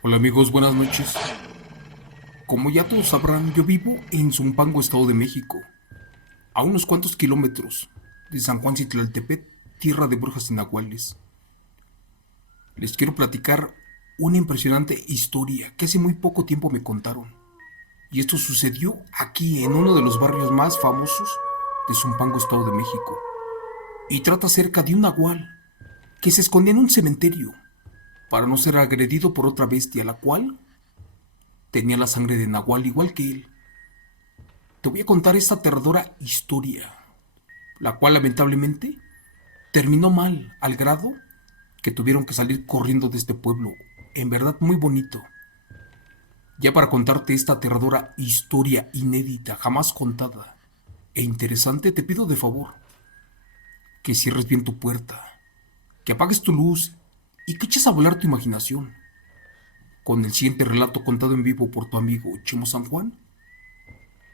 Hola amigos, buenas noches. Como ya todos sabrán, yo vivo en Zumpango, Estado de México, a unos cuantos kilómetros de San Juan Citlaltepec, tierra de brujas y nahuales. Les quiero platicar una impresionante historia que hace muy poco tiempo me contaron. Y esto sucedió aquí en uno de los barrios más famosos de Zumpango, Estado de México. Y trata acerca de un nahual que se escondía en un cementerio para no ser agredido por otra bestia, la cual tenía la sangre de nahual igual que él. Te voy a contar esta aterradora historia, la cual lamentablemente terminó mal al grado que tuvieron que salir corriendo de este pueblo, en verdad muy bonito. Ya para contarte esta aterradora historia inédita, jamás contada e interesante, te pido de favor que cierres bien tu puerta, que apagues tu luz y que eches a volar tu imaginación con el siguiente relato contado en vivo por tu amigo Chemo San Juan,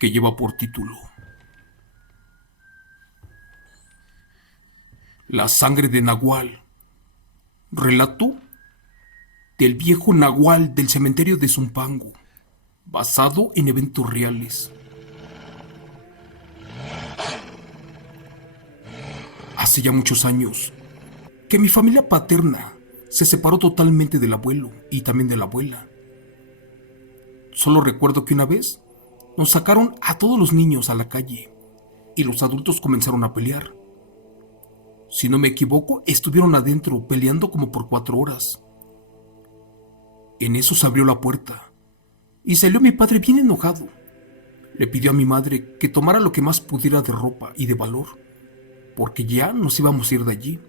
que lleva por título La sangre de Nahual. Relato del viejo nahual del cementerio de Zumpango, basado en eventos reales. Hace ya muchos años que mi familia paterna se separó totalmente del abuelo y también de la abuela. Solo recuerdo que una vez nos sacaron a todos los niños a la calle y los adultos comenzaron a pelear. Si no me equivoco, estuvieron adentro peleando como por 4 horas. En eso se abrió la puerta y salió mi padre bien enojado. Le pidió a mi madre que tomara lo que más pudiera de ropa y de valor, porque ya nos íbamos a ir de allí.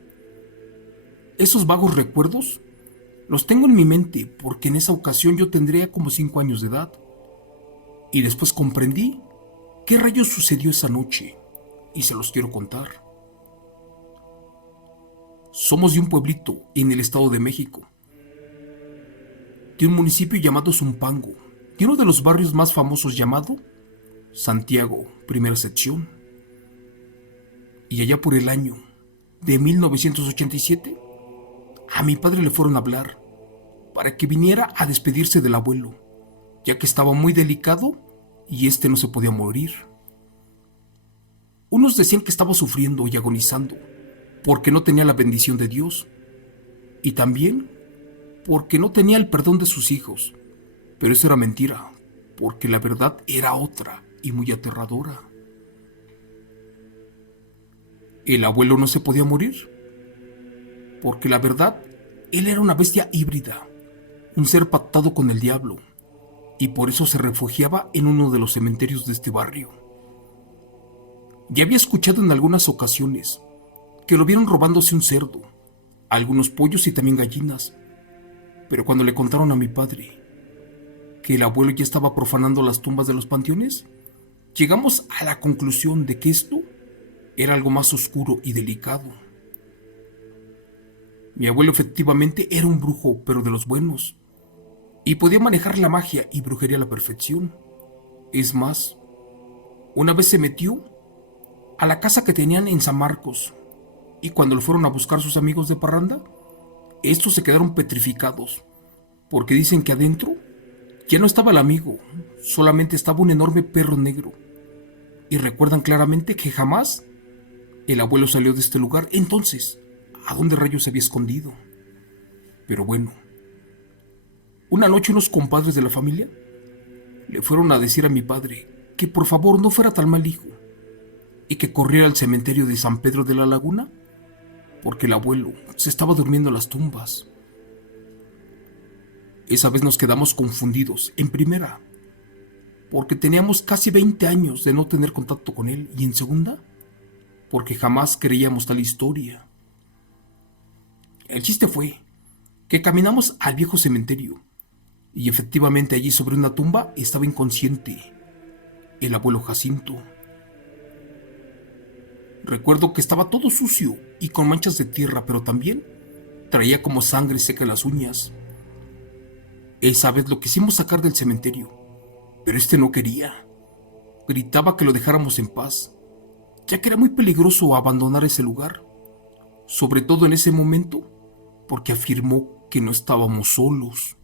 Esos vagos recuerdos los tengo en mi mente porque en esa ocasión yo tendría como 5 años de edad. Y después comprendí qué rayos sucedió esa noche y se los quiero contar. Somos de un pueblito en el Estado de México, de un municipio llamado Zumpango, de uno de los barrios más famosos llamado Santiago, primera sección. Y allá por el año de 1987, a mi padre le fueron a hablar para que viniera a despedirse del abuelo, ya que estaba muy delicado y este no se podía morir. Unos decían que estaba sufriendo y agonizando porque no tenía la bendición de Dios, y también porque no tenía el perdón de sus hijos. Pero eso era mentira, porque la verdad era otra y muy aterradora. El abuelo no se podía morir, porque la verdad, él era una bestia híbrida, un ser pactado con el diablo, y por eso se refugiaba en uno de los cementerios de este barrio. Ya había escuchado en algunas ocasiones que lo vieron robándose un cerdo, algunos pollos y también gallinas, pero cuando le contaron a mi padre que el abuelo ya estaba profanando las tumbas de los panteones, llegamos a la conclusión de que esto era algo más oscuro y delicado. Mi abuelo efectivamente era un brujo, pero de los buenos, y podía manejar la magia y brujería a la perfección. Es más, una vez se metió a la casa que tenían en San Marcos, y cuando lo fueron a buscar sus amigos de parranda, estos se quedaron petrificados, porque dicen que adentro ya no estaba el amigo, solamente estaba un enorme perro negro, y recuerdan claramente que jamás el abuelo salió de este lugar. Entonces, ¿a dónde rayos se había escondido? Pero bueno, una noche unos compadres de la familia le fueron a decir a mi padre que por favor no fuera tan mal hijo y que corriera al cementerio de San Pedro de la Laguna porque el abuelo se estaba durmiendo en las tumbas. Esa vez nos quedamos confundidos, en primera, porque teníamos casi 20 años de no tener contacto con él, y en segunda, porque jamás creíamos tal historia. El chiste fue que caminamos al viejo cementerio, y efectivamente allí sobre una tumba estaba inconsciente el abuelo Jacinto. Recuerdo que estaba todo sucio y con manchas de tierra, pero también traía como sangre seca en las uñas. Esa vez lo quisimos sacar del cementerio, pero este no quería. Gritaba que lo dejáramos en paz, ya que era muy peligroso abandonar ese lugar, sobre todo en ese momento, porque afirmó que no estábamos solos.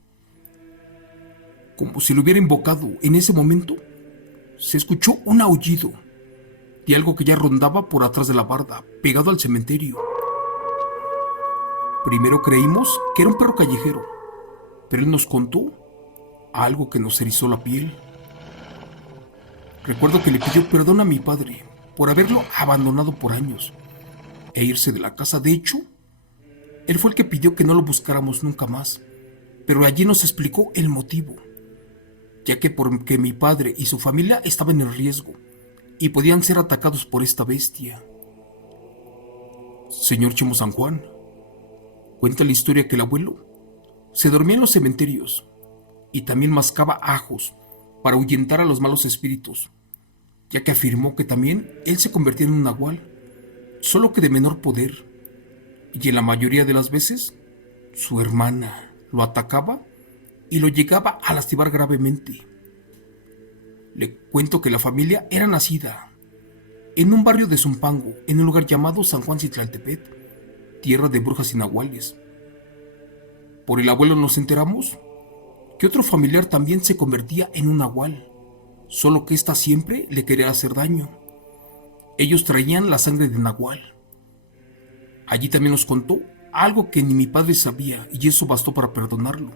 Como si lo hubiera invocado. En ese momento se escuchó un aullido de algo que ya rondaba por atrás de la barda, pegado al cementerio. Primero creímos que era un perro callejero, pero él nos contó algo que nos erizó la piel. Recuerdo que le pidió perdón a mi padre por haberlo abandonado por años e irse de la casa. De hecho, él fue el que pidió que no lo buscáramos nunca más, pero allí nos explicó el motivo, ya que porque mi padre y su familia estaban en riesgo y podían ser atacados por esta bestia. Señor Chemo San Juan, cuenta la historia que el abuelo se dormía en los cementerios y también mascaba ajos para ahuyentar a los malos espíritus, ya que afirmó que también él se convertía en un nahual, solo que de menor poder, y en la mayoría de las veces su hermana lo atacaba y lo llegaba a lastimar gravemente. Le cuento que la familia era nacida en un barrio de Zumpango, en un lugar llamado San Juan Citlaltepet, tierra de brujas y nahuales. Por el abuelo nos enteramos que otro familiar también se convertía en un nahual, solo que ésta siempre le quería hacer daño. Ellos traían la sangre de nahual. Allí también nos contó algo que ni mi padre sabía, y eso bastó para perdonarlo.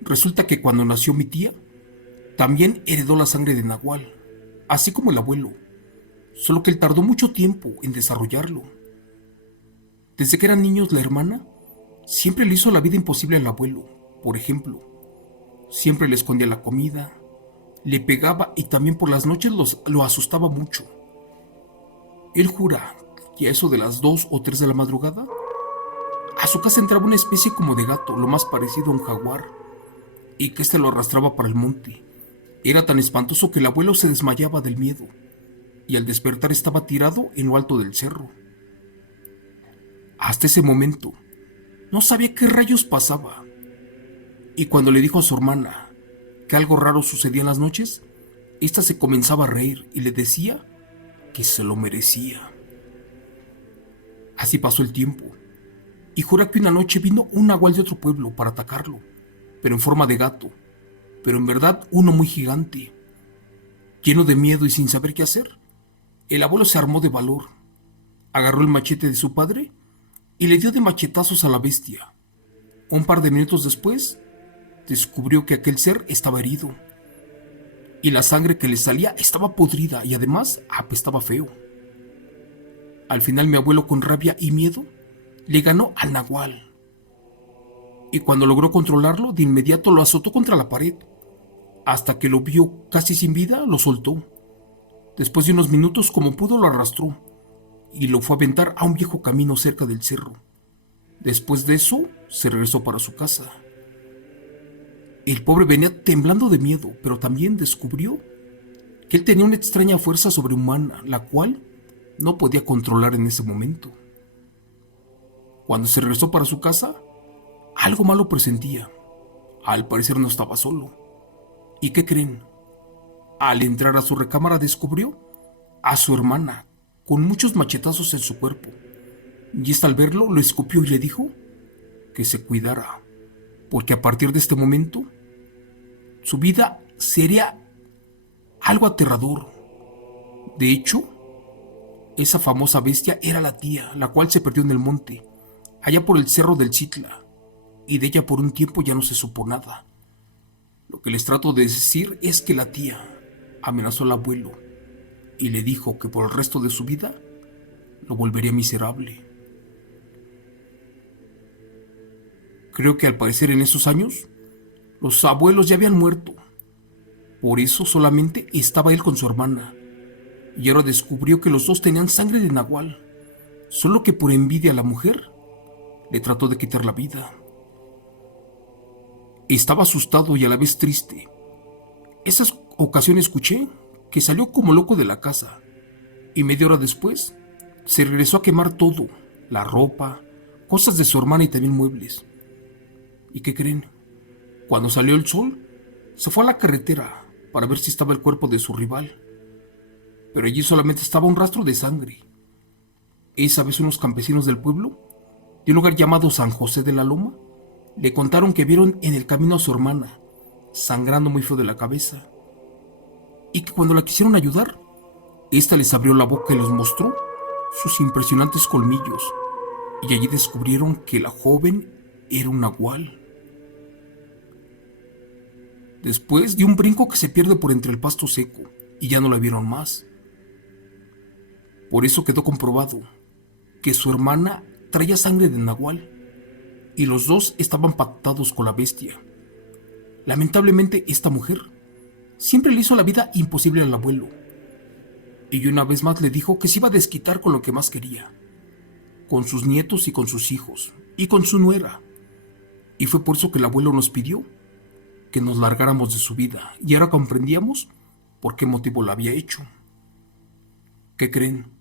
Resulta que cuando nació mi tía, también heredó la sangre de nahual, así como el abuelo, solo que él tardó mucho tiempo en desarrollarlo. Desde que eran niños, la hermana siempre le hizo la vida imposible al abuelo. Por ejemplo, siempre le escondía la comida, le pegaba y también por las noches lo asustaba mucho. Él jura que a eso de las 2 o 3 de la madrugada, a su casa entraba una especie como de gato, lo más parecido a un jaguar, y que éste lo arrastraba para el monte. Era tan espantoso que el abuelo se desmayaba del miedo, y al despertar estaba tirado en lo alto del cerro. Hasta ese momento, no sabía qué rayos pasaba, y cuando le dijo a su hermana que algo raro sucedía en las noches, ésta se comenzaba a reír y le decía que se lo merecía. Así pasó el tiempo, y jura que una noche vino un nahual de otro pueblo para atacarlo, pero en forma de gato, pero en verdad uno muy gigante. Lleno de miedo y sin saber qué hacer, el abuelo se armó de valor, agarró el machete de su padre y le dio de machetazos a la bestia. Un par de minutos después, descubrió que aquel ser estaba herido, y la sangre que le salía estaba podrida y además apestaba feo. Al final mi abuelo, con rabia y miedo, le ganó al nahual, y cuando logró controlarlo, de inmediato lo azotó contra la pared. Hasta que lo vio casi sin vida, lo soltó. Después de unos minutos, como pudo, lo arrastró y lo fue a aventar a un viejo camino cerca del cerro. Después de eso, se regresó para su casa. El pobre venía temblando de miedo, pero también descubrió que él tenía una extraña fuerza sobrehumana, la cual no podía controlar en ese momento. Cuando se regresó para su casa, algo malo presentía. Al parecer no estaba solo. ¿Y qué creen? Al entrar a su recámara descubrió a su hermana con muchos machetazos en su cuerpo. Y esta, al verlo, lo escupió y le dijo que se cuidara, porque a partir de este momento su vida sería algo aterrador. De hecho, esa famosa bestia era la tía, la cual se perdió en el monte, allá por el cerro del Citla, y de ella por un tiempo ya no se supo nada. Lo que les trato de decir es que la tía amenazó al abuelo y le dijo que por el resto de su vida lo volvería miserable. Creo que al parecer en esos años los abuelos ya habían muerto. Por eso solamente estaba él con su hermana. Y ahora descubrió que los dos tenían sangre de nahual. Solo que por envidia a la mujer le trató de quitar la vida. Estaba asustado y a la vez triste. Esas ocasiones escuché que salió como loco de la casa. Y media hora después se regresó a quemar todo. La ropa, cosas de su hermana y también muebles. ¿Y qué creen? Cuando salió el sol, se fue a la carretera para ver si estaba el cuerpo de su rival. Pero allí solamente estaba un rastro de sangre. Esa vez unos campesinos del pueblo, de un lugar llamado San José de la Loma, Le contaron que vieron en el camino a su hermana, sangrando muy feo de la cabeza, y que cuando la quisieron ayudar, esta les abrió la boca y les mostró sus impresionantes colmillos, y allí descubrieron que la joven era un nahual. Después dio un brinco que se pierde por entre el pasto seco, y ya no la vieron más. Por eso quedó comprobado que su hermana traía sangre de nahual, y los dos estaban pactados con la bestia. Lamentablemente esta mujer siempre le hizo la vida imposible al abuelo, y una vez más le dijo que se iba a desquitar con lo que más quería, con sus nietos y con sus hijos, y con su nuera. Y fue por eso que el abuelo nos pidió que nos largáramos de su vida, y ahora comprendíamos por qué motivo la había hecho. ¿Qué creen?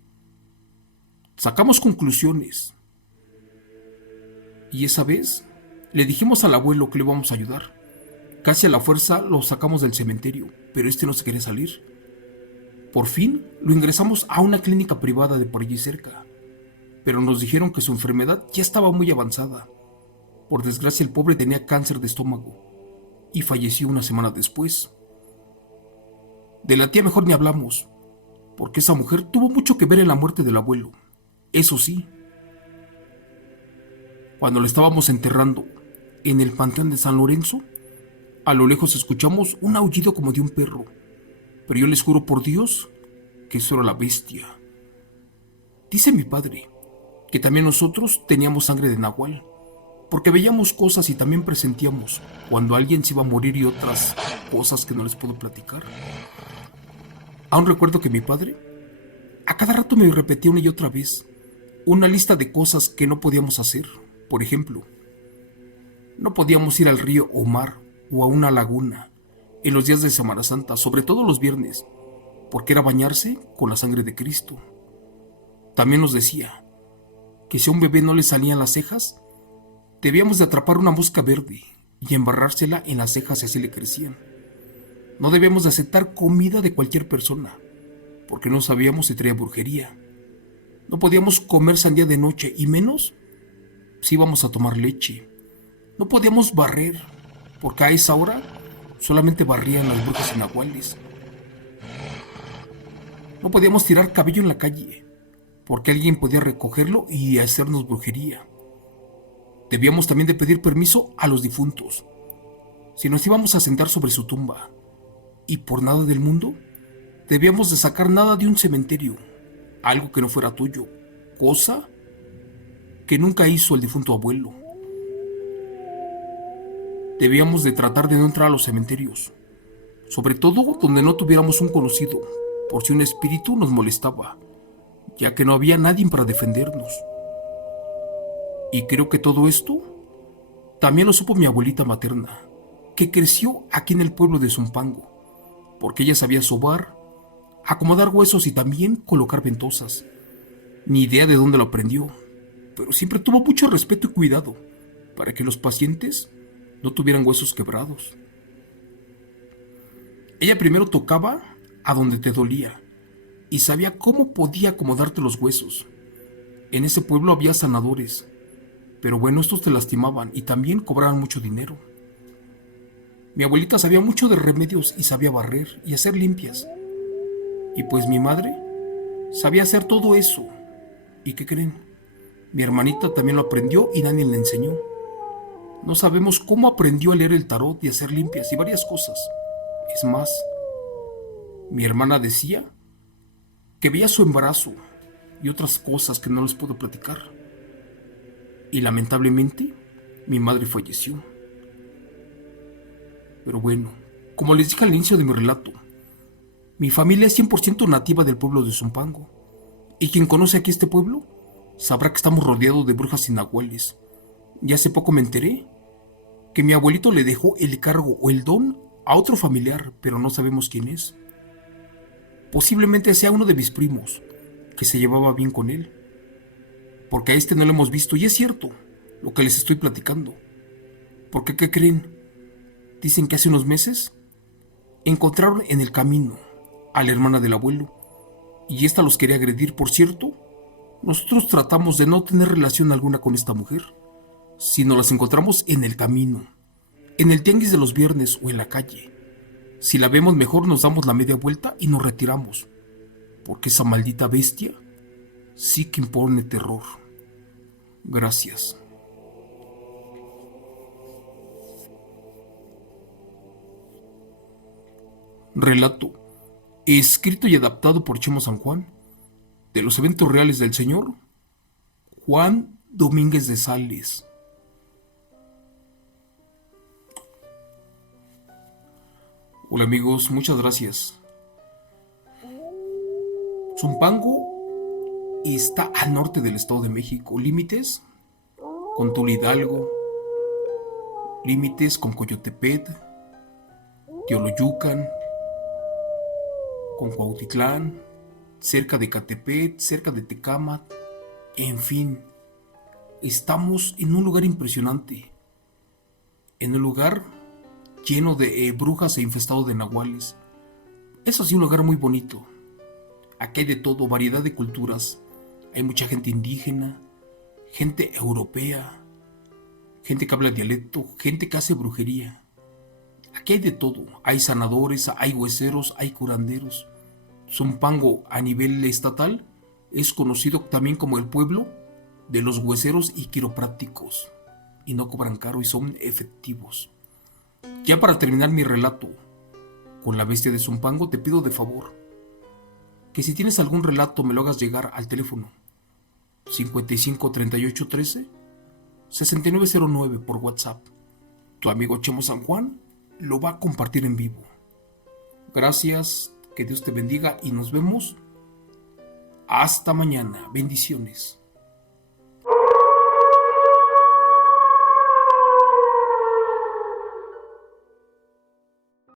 Sacamos conclusiones, y esa vez le dijimos al abuelo que le íbamos a ayudar. Casi a la fuerza lo sacamos del cementerio, pero este no se quería salir. Por fin lo ingresamos a una clínica privada de por allí cerca, pero nos dijeron que su enfermedad ya estaba muy avanzada. Por desgracia el pobre tenía cáncer de estómago y falleció una semana después. De la tía mejor ni hablamos, porque esa mujer tuvo mucho que ver en la muerte del abuelo. Eso sí, cuando lo estábamos enterrando en el panteón de San Lorenzo, a lo lejos escuchamos un aullido como de un perro, pero yo les juro por Dios que eso era la bestia. Dice mi padre que también nosotros teníamos sangre de nahual, porque veíamos cosas y también presentíamos cuando alguien se iba a morir y otras cosas que no les puedo platicar. Aún recuerdo que mi padre a cada rato me repetía una y otra vez una lista de cosas que no podíamos hacer. Por ejemplo, no podíamos ir al río o mar o a una laguna en los días de Semana Santa, sobre todo los viernes, porque era bañarse con la sangre de Cristo. También nos decía que si a un bebé no le salían las cejas, debíamos de atrapar una mosca verde y embarrársela en las cejas y así le crecían. No debíamos de aceptar comida de cualquier persona, porque no sabíamos si traía brujería. No podíamos comer sandía de noche, y menos si íbamos a tomar leche. No podíamos barrer, porque a esa hora solamente barrían las brujas y nahuales. No podíamos tirar cabello en la calle, porque alguien podía recogerlo y hacernos brujería. Debíamos también de pedir permiso a los difuntos, si nos íbamos a sentar sobre su tumba. Y por nada del mundo, debíamos de sacar nada de un cementerio, algo que no fuera tuyo, cosa que nunca hizo el difunto abuelo. Debíamos de tratar de no entrar a los cementerios, sobre todo donde no tuviéramos un conocido, por si un espíritu nos molestaba, ya que no había nadie para defendernos. Y creo que todo esto también lo supo mi abuelita materna, que creció aquí en el pueblo de Zumpango, porque ella sabía sobar, acomodar huesos y también colocar ventosas. Ni idea de dónde lo aprendió, pero siempre tuvo mucho respeto y cuidado para que los pacientes no tuvieran huesos quebrados. Ella primero tocaba a donde te dolía y sabía cómo podía acomodarte los huesos. En ese pueblo había sanadores, pero bueno, estos te lastimaban y también cobraban mucho dinero. Mi abuelita sabía mucho de remedios y sabía barrer y hacer limpias. Y pues mi madre sabía hacer todo eso. ¿Y qué creen? Mi hermanita también lo aprendió y nadie le enseñó. No sabemos cómo aprendió a leer el tarot y a hacer limpias y varias cosas. Es más, mi hermana decía que veía su embarazo y otras cosas que no les puedo platicar. Y lamentablemente, mi madre falleció. Pero bueno, como les dije al inicio de mi relato, mi familia es 100% nativa del pueblo de Zumpango. Y quien conoce aquí este pueblo, sabrá que estamos rodeados de brujas y nahuales. Y hace poco me enteré que mi abuelito le dejó el cargo o el don a otro familiar, pero no sabemos quién es. Posiblemente sea uno de mis primos, que se llevaba bien con él. Porque a este no lo hemos visto, y es cierto lo que les estoy platicando. Porque, ¿qué creen? Dicen que hace unos meses encontraron en el camino a la hermana del abuelo, y esta los quería agredir. Por cierto, nosotros tratamos de no tener relación alguna con esta mujer. si nos las encontramos en el camino, en el tianguis de los viernes o en la calle. Si la vemos mejor nos damos la media vuelta y nos retiramos, porque esa maldita bestia sí que impone terror. Gracias. Relato, escrito y adaptado por Chemo San Juan, de los eventos reales del señor Juan Domínguez de Sales. Hola amigos, muchas gracias. Zumpango está al norte del Estado de México, límites con Tula Hidalgo, límites con Coyotepet, Teoloyucan, con Cuautitlán, cerca de Catepet, cerca de Tecámac, en fin, estamos en un lugar impresionante, en un lugar lleno de brujas e infestado de nahuales. Eso sí, un lugar muy bonito. Aquí hay de todo, variedad de culturas. Hay mucha gente indígena, gente europea, gente que habla dialecto, gente que hace brujería. Aquí hay de todo. Hay sanadores, hay hueseros, hay curanderos. Zumpango a nivel estatal es conocido también como el pueblo de los hueseros y quiroprácticos. Y no cobran caro y son efectivos. Ya para terminar mi relato con la bestia de Zumpango, te pido de favor que si tienes algún relato me lo hagas llegar al teléfono 55 38 13 6909 por WhatsApp. Tu amigo Chemo San Juan lo va a compartir en vivo. Gracias, que Dios te bendiga y nos vemos hasta mañana. Bendiciones.